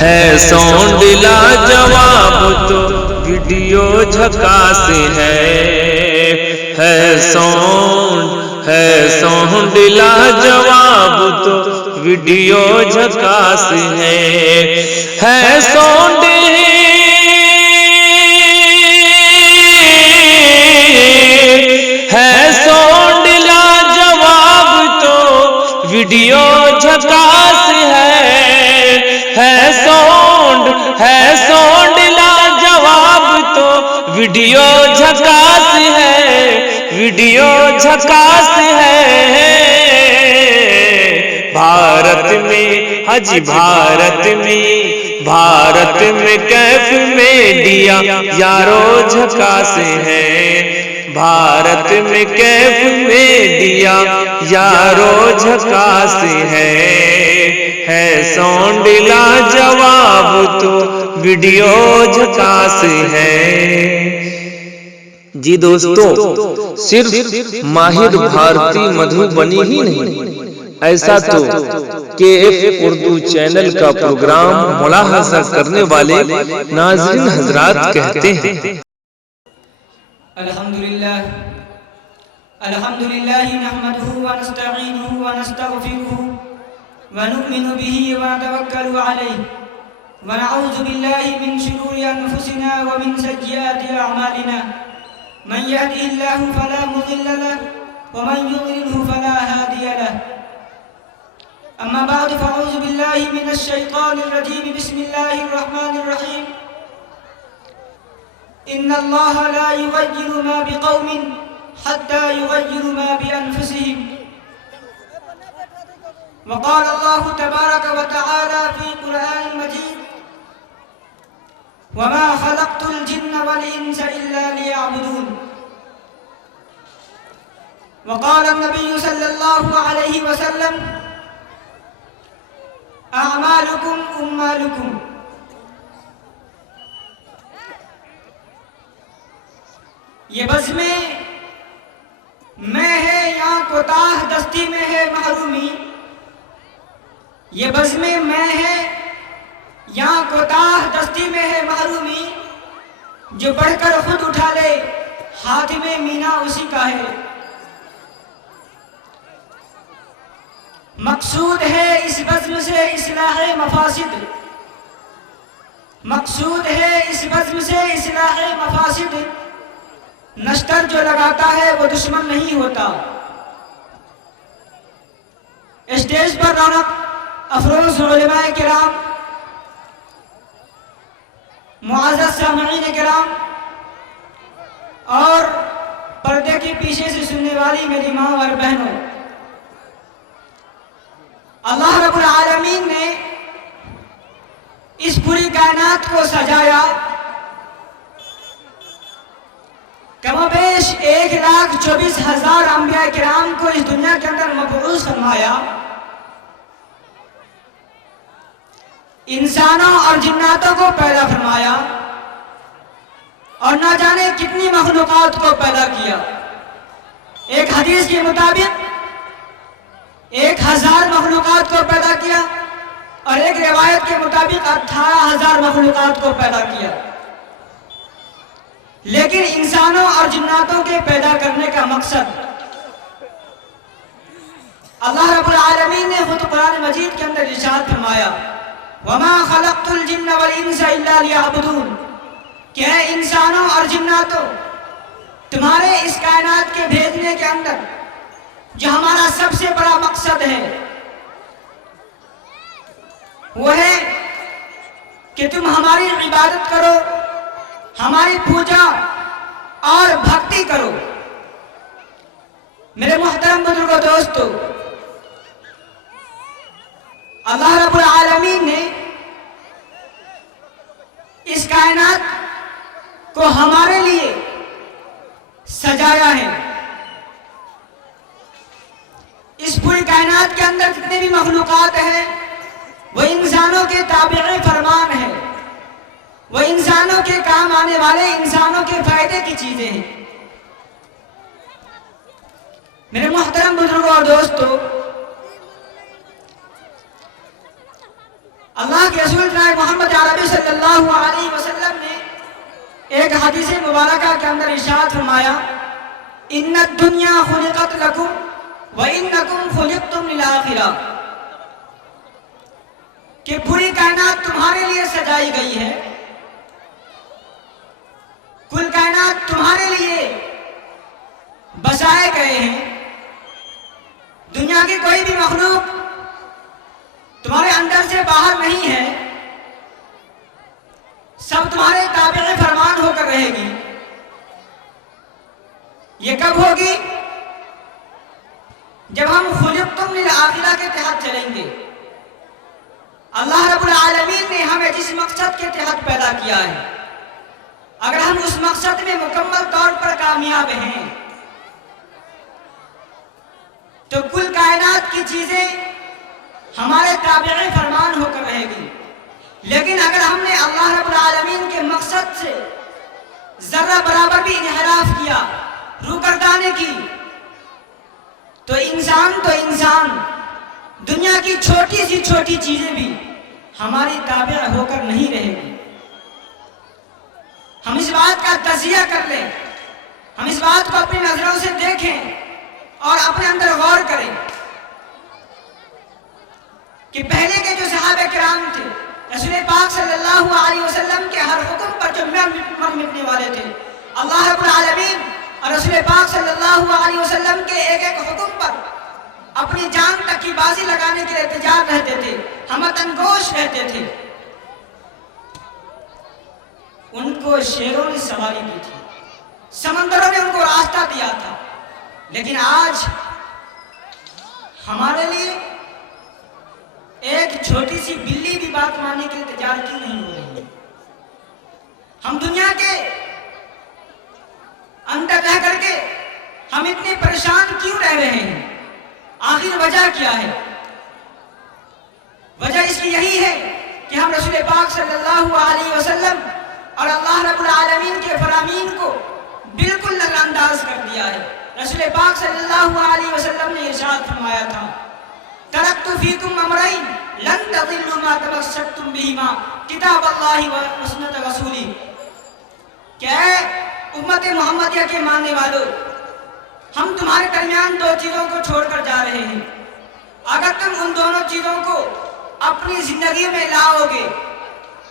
ہے ساؤنڈ لاجواب تو ویڈیو جھکاس ہے ساؤنڈ لاجواب تو ویڈیو جھکاس ہے ساؤنڈ لاجواب تو ویڈیو جھکاس ہے ساؤنڈ لاجواب تو ویڈیو جھکاس ہے بھارت میں حج بھارت میں کیف میڈیا یارو جھکاس ہے بھارت میں کیف میڈیا یارو جھکاس ہے ساؤنڈ لاجواب تو ویڈیو جھکاس ہے۔ جی دوستو، صرف ماہر بھارتی مدھوبنی ہی نہیں، ایسا تو KF اردو چینل کا پروگرام ملاحظہ کرنے والے ناظرین حضرات کہتے ہیں۔ الحمدللہ نحمده ونستعینه ونستغفره ونؤمن به ونتوکل علیہ ونعوذ باللہ من شرور انفسنا ومن سیئات اعمالنا من يهده الله فلا مضل له ومن يضلله فلا هادي له اما بعد فاعوذ باللہ من الشیطان الرجیم بسم اللہ الرحمن الرحیم ان اللہ لا یغیر ما بقوم حتى يغيروا ما بأنفسهم وقال الله تبارك وتعالى في القرآن المجيد وما خلقت الجن والإنس إلا ليعبدون وقال النبي صلى الله عليه وسلم أعمالكم أمالكم یہ بزم میں ہے یا کوتاہ دستی میں ہے محرومی یہ بزم میں ہے یا کوتاہ دستی میں ہے محرومی جو بڑھ کر خود اٹھا لے ہاتھ میں مینا اسی کا ہے مقصود ہے اس بزم سے اصلاح مفاسد مقصود ہے اس بزم سے اصلاح مفاسد نشتر جو لگاتا ہے وہ دشمن نہیں ہوتا اسٹیج پر رونق افروز علماء کرام معزز سامعین کرام اور پردے کے پیچھے سے سننے والی میری ماں اور بہنوں اللہ رب العالمین نے اس پوری کائنات کو سجایا کم و بیش 1,24,000 انبیاء کرام کو اس دنیا کے اندر مبعوث فرمایا انسانوں اور جناتوں کو پیدا فرمایا اور نہ جانے کتنی مخلوقات کو پیدا کیا ایک حدیث کے مطابق 1,000 مخلوقات کو پیدا کیا اور ایک روایت کے مطابق 18,000 مخلوقات کو پیدا کیا لیکن انسانوں اور جناتوں کے پیدا کرنے کا مقصد اللہ رب العالمین نے خود قرآن مجید کے اندر ارشاد فرمایا وَمَا خَلَقْتُ الْجِنَّ وَالْإِنسَ إِلَّا لِيَعْبُدُونَ کہ اے انسانوں اور جناتوں تمہارے اس کائنات کے بھیجنے کے اندر جو ہمارا سب سے بڑا مقصد ہے وہ ہے کہ تم ہماری عبادت کرو ہماری پوجا اور بھکتی کرو میرے محترم بزرگوں دوستو اللہ رب العالمین نے اس کائنات کو ہمارے لیے سجایا ہے اس پوری کائنات کے اندر جتنے بھی مخلوقات ہیں وہ انسانوں کے تابع فرمان ہیں وہ انسانوں کے کام آنے والے انسانوں کے فائدے کی چیزیں ہیں میرے محترم بزرگوں اور دوستو اللہ کے رسول جناب محمد عربی صلی اللہ علیہ وسلم نے ایک حدیث مبارکہ کے اندر ارشاد فرمایا ان الدنیا خلقت لکم وانکم خلقتم للآخرہ، کہ پوری کائنات تمہارے لیے سجائی گئی ہے، کل کائنات تمہارے لیے بسائے گئے ہیں، دنیا کی کوئی بھی مخلوق تمہارے اندر سے باہر نہیں ہے، سب تمہارے تابع فرمان ہو کر رہے گی۔ یہ کب ہوگی؟ جب ہم خلقتم للآخرہ کے تحت چلیں گے۔ اللہ رب العالمین نے ہمیں جس مقصد کے تحت پیدا کیا ہے، اگر ہم اس مقصد میں مکمل طور پر کامیاب ہیں تو کل کائنات کی چیزیں ہمارے تابع فرمان ہو کر رہے گی۔ لیکن اگر ہم نے اللہ رب العالمین کے مقصد سے ذرہ برابر بھی انحراف کیا، روگردانی کی، تو انسان دنیا کی چھوٹی سی چھوٹی چیزیں بھی ہماری تابع ہو کر نہیں رہے گی۔ ہم اس بات کا تجزیہ کر لیں، ہم اس بات کو اپنی نظروں سے دیکھیں اور اپنے اندر غور کریں کہ پہلے کے جو صحابہ کرام تھے، رسول پاک صلی اللہ علیہ وسلم کے ہر حکم پر جو مر مٹنے والے تھے، اللہ رب العالمین اور رسول پاک صلی اللہ علیہ وسلم کے ایک ایک حکم پر اپنی جان تک کی بازی لگانے کے لیے تیار رہتے تھے، ہمت انگوش رہتے تھے۔ ان کو شیروں نے سواری دی تھی، سمندروں نے ان کو راستہ دیا تھا، لیکن آج ہمارے لیے ایک چھوٹی سی بلی بھی بات ماننے کے لیے تیار کیوں نہیں ہو رہی؟ ہم دنیا کے اندر رہ کر کے ہم اتنے پریشان کیوں رہ رہے ہیں؟ آخر وجہ کیا ہے؟ وجہ اس کی یہی ہے کہ ہم رسول پاک صلی اللہ علیہ وسلم اور اللہ رب العالمین کے فرامین کو بالکل نظر انداز کر دیا ہے۔ رسول پاک صلی اللہ علیہ وسلم نے ارشاد فرمایا تھا ترکت فیکم امرین لن تضلوا ما تمسکتم بہما کتاب اللہ و سنت رسولی، کہ اے امت محمدیہ کے ماننے والوں، ہم تمہارے درمیان دو چیزوں کو چھوڑ کر جا رہے ہیں، اگر تم ان دونوں چیزوں کو اپنی زندگی میں لاؤ گے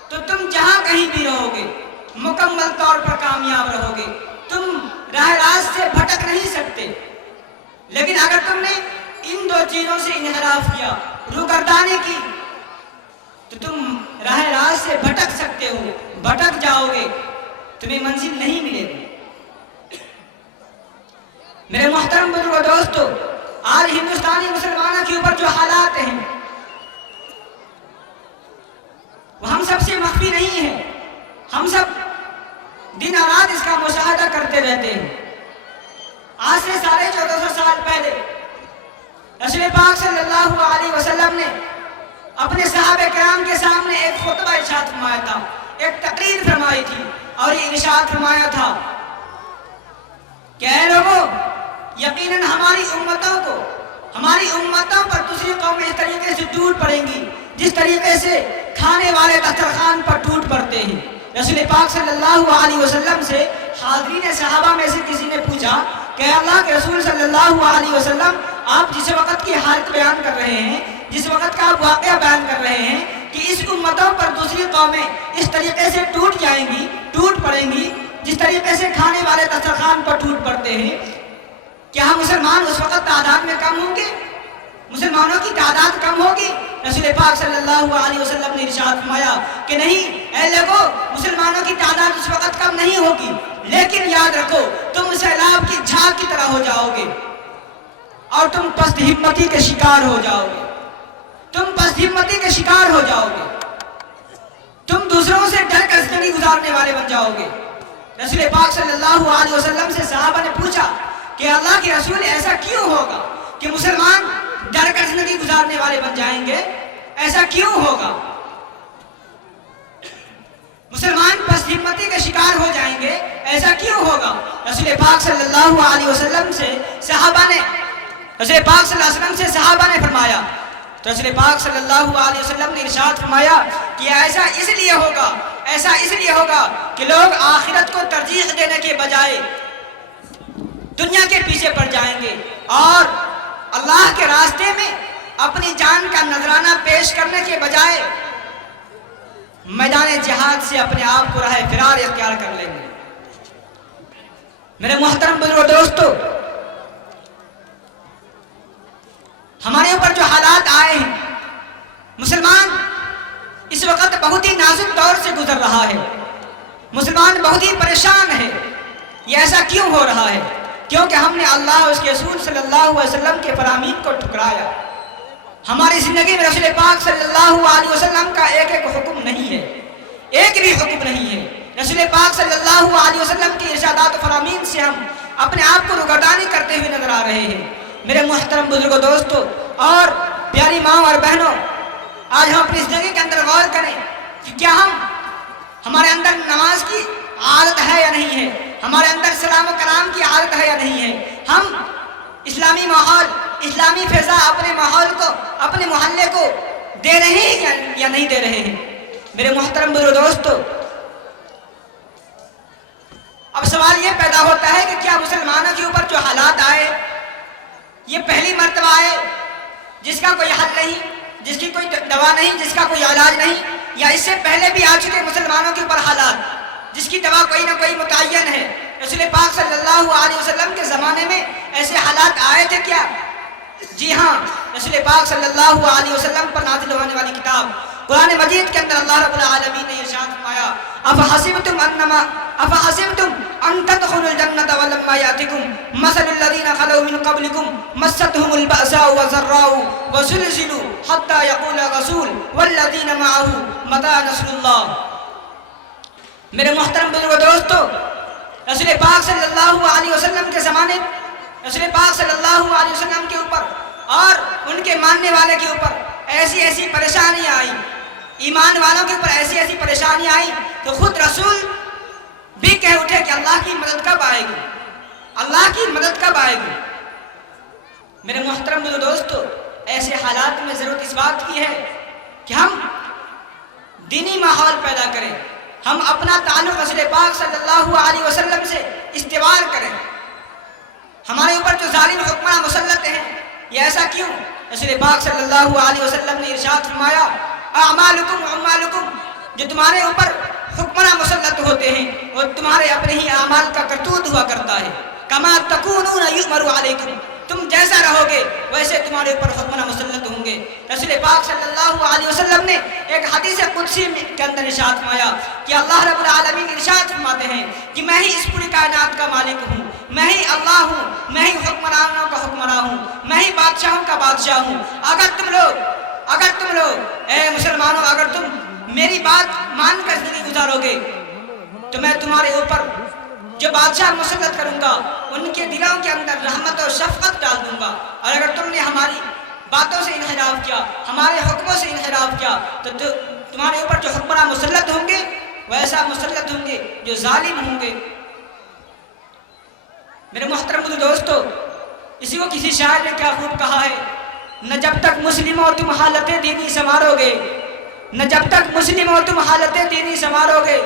تو تم جہاں کہیں بھی رہو گے مکمل طور پر کامیاب رہو گے، تم راہ راست سے بھٹک نہیں سکتے۔ لیکن اگر تم نے ان دو چیزوں سے انحراف کیا، روگردانی کی، تو تم راہ راست سے بھٹک سکتے ہو، بھٹک جاؤ گے، تمہیں منزل نہیں ملے گی۔ میرے محترم بزرگوں دوستو، آج ہندوستانی مسلمانوں کے اوپر جو حالات ہیں وہ ہم سب سے مخفی نہیں ہے، ہم سب دن اور رات اس کا مشاہدہ کرتے رہتے ہیں۔ آج سے 1450 سال پہلے رسول پاک صلی اللہ علیہ وسلم نے اپنے صحابہ کرام کے سامنے ایک خطبہ ارشاد فرمایا تھا، ایک تقریر فرمائی تھی، اور یہ ارشاد فرمایا تھا کہ اے لوگوں، یقیناً ہماری امتوں پر دوسری قومیں اس طریقے سے ٹوٹ پڑیں گی جس طریقے سے کھانے والے دسترخوان پر ٹوٹ پڑتے ہیں۔ رسول پاک صلی اللہ علیہ وسلم سے حاضرین صحابہ میں سے کسی نے پوچھا کہ اللہ کے رسول صلی اللہ علیہ وسلم، آپ جس وقت کی حالت بیان کر رہے ہیں، جس وقت کا آپ واقعہ بیان کر رہے ہیں کہ اس امتوں پر دوسری قومیں اس طریقے سے ٹوٹ جائیں گی، ٹوٹ پڑیں گی جس طریقے سے کھانے والے دسترخوان پر ٹوٹ پڑتے ہیں، کیا مسلمان اس وقت تعداد میں کم ہوں گے؟ مسلمانوں کی تعداد کم ہوگی؟ رسول پاک صلی اللہ علیہ وسلم نے ارشاد فرمایا کہ نہیں، اے لوگوں، مسلمانوں کی تعداد اس وقت کم نہیں ہوگی، لیکن یاد رکھو تم سیلاب کی جھاگ کی طرح ہو جاؤ گے اور تم پست ہمتی کے شکار ہو جاؤ گے، تم پست ہمتی کے شکار ہو جاؤ گے، تم دوسروں سے ڈر کر زندگی گزارنے والے بن جاؤ گے۔ رسول پاک صلی اللہ علیہ وسلم سے صحابہ نے پوچھا کہ اللہ کے رسول، ایسا کیوں ہوگا کہ مسلمان ڈر کر زندگی گزارنے والے بن جائیں گے؟ ایسا کیوں ہوگا؟ مسلمان پست ہمتی کے شکار ہو جائیں گے، ایسا کیوں ہوگا؟ رسول پاک صلی اللہ علیہ وسلم سے صحابہ نے فرمایا تو رسول پاک صلی اللہ علیہ وسلم نے ارشاد فرمایا کہ ایسا اس لیے ہوگا کہ لوگ آخرت کو ترجیح دینے کے بجائے دنیا کے پیچھے پڑ جائیں گے اور اللہ کے راستے میں اپنی جان کا نذرانہ پیش کرنے کے بجائے میدان جہاد سے اپنے آپ کو راہ فرار اختیار کر لیں گے۔ میرے محترم بزرگوں دوستو، ہمارے اوپر جو حالات آئے ہیں، مسلمان اس وقت بہت ہی نازک دور سے گزر رہا ہے، مسلمان بہت ہی پریشان ہے۔ یہ ایسا کیوں ہو رہا ہے؟ کیونکہ ہم نے اللہ اور اس کے رسول صلی اللہ علیہ وسلم کے فرامین کو ٹھکرایا۔ ہماری زندگی میں رسول پاک صلی اللہ علیہ وسلم کا ایک ایک حکم نہیں ہے، ایک بھی حکم نہیں ہے۔ رسول پاک صلی اللہ علیہ وسلم کی ارشادات و فرامین سے ہم اپنے آپ کو روگردانی کرتے ہوئے نظر آ رہے ہیں۔ میرے محترم بزرگوں دوستو اور پیاری ماں اور بہنوں، آج ہم اپنی زندگی کے اندر غور کریں کہ کیا ہمارے اندر نماز کی عادت ہے یا نہیں ہے، ہمارے اندر سلام و کلام کی عادت ہے یا نہیں ہے، ہم اسلامی ماحول، اسلامی فضا اپنے ماحول کو، اپنے محلے کو دے رہے ہیں یا نہیں دے رہے ہیں۔ میرے محترم بزرگوں دوستو، اب سوال یہ پیدا ہوتا ہے کہ کیا مسلمانوں کے اوپر جو حالات آئے یہ پہلی مرتبہ آئے جس کا کوئی حل نہیں، جس کی کوئی دوا نہیں، جس کا کوئی علاج نہیں، یا اس سے پہلے بھی آ چکے مسلمانوں کے اوپر حالات جس کی دوا کوئی نہ کوئی متعین ہے؟ رسول پاک صلی اللہ علیہ وسلم کے زمانے میں ایسے حالات آئے تھے کیا؟ جی ہاں، رسول پاک صلی اللہ علیہ وسلم پر نازل ہونے والی کتاب قرآن مجید کے اندر اللہ رب العالمین نے ارشاد فرمایا، افحسبتم ان تدخلوا الجنة ولما يأتكم مثل الذين خلوا من قبلكم مستهم البأساء والضراء وزلزلوا حتى يقول الرسول والذين معه متى نصر الله۔ میرے محترم بزرگوں دوستو، رسول پاک صلی اللہ علیہ وسلم کے زمانے، رسول پاک صلی اللہ علیہ وسلم کے اوپر اور ان کے ماننے والے کے اوپر ایسی ایسی پریشانیاں آئیں، ایمان والوں کے اوپر ایسی ایسی پریشانیاں آئیں تو خود رسول بھی کہہ اٹھے کہ اللہ کی مدد کب آئے گی، اللہ کی مدد کب آئے گی۔ میرے محترم دوستو، ایسے حالات میں ضرورت اس بات کی ہے کہ ہم دینی ماحول پیدا کریں، ہم اپنا تعلق رسول پاک صلی اللہ علیہ وسلم سے استوار کریں۔ ہمارے اوپر جو ظالم حکمراں مسلط ہیں، یہ ایسا کیوں؟ رسول پاک صلی اللہ علیہ وسلم نے ارشاد فرمایا، اعمالکم اعمالکم، جو تمہارے اوپر حکمراں مسلط ہوتے ہیں وہ تمہارے اپنے ہی اعمال کا کرتوت ہوا کرتا ہے۔ کما تکونون یؤمر علیکم، تم جیسا رہو گے ویسے تمہارے اوپر حکمراں مسلط ہوں گے۔ رسول پاک صلی اللہ علیہ وسلم نے ایک حدیث قدسی کے اندر ارشاد فرمایا کہ اللہ رب العالمین ارشاد فرماتے ہیں کہ میں ہی اس پوری کائنات کا مالک ہوں، میں ہی اللہ ہوں، میں ہی حکمرانوں کا حکمراں ہوں، میں ہی بادشاہوں کا بادشاہ ہوں۔ اگر تم لوگ اے مسلمانوں، اگر تم میری بات مان کر زندگی گزارو گے تو میں تمہارے اوپر جو بادشاہ مسلط کروں گا ان کے دلوں کے اندر رحمت اور شفقت ڈال دوں گا، اور اگر تم نے ہماری باتوں سے انحراف کیا، ہمارے حکموں سے انحراف کیا تو تمہارے اوپر جو حکمراں مسلط ہوں گے وہ ایسا مسلط ہوں گے جو ظالم ہوں گے۔ میرے محترم دوستو، اسی کو کسی شاعر نے کیا خوب کہا ہے، نہ جب تک مسلم ہو تم حالت دینی سنوارو گے، نہ جب تک مسلم ہو تم حالت دینی سنوارو گے،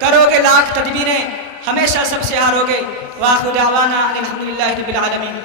کرو گے لاکھ تدبیریں ہمیشہ سب سے ہارو گے۔ وآخر دعوانا الحمدللہ رب العالمین۔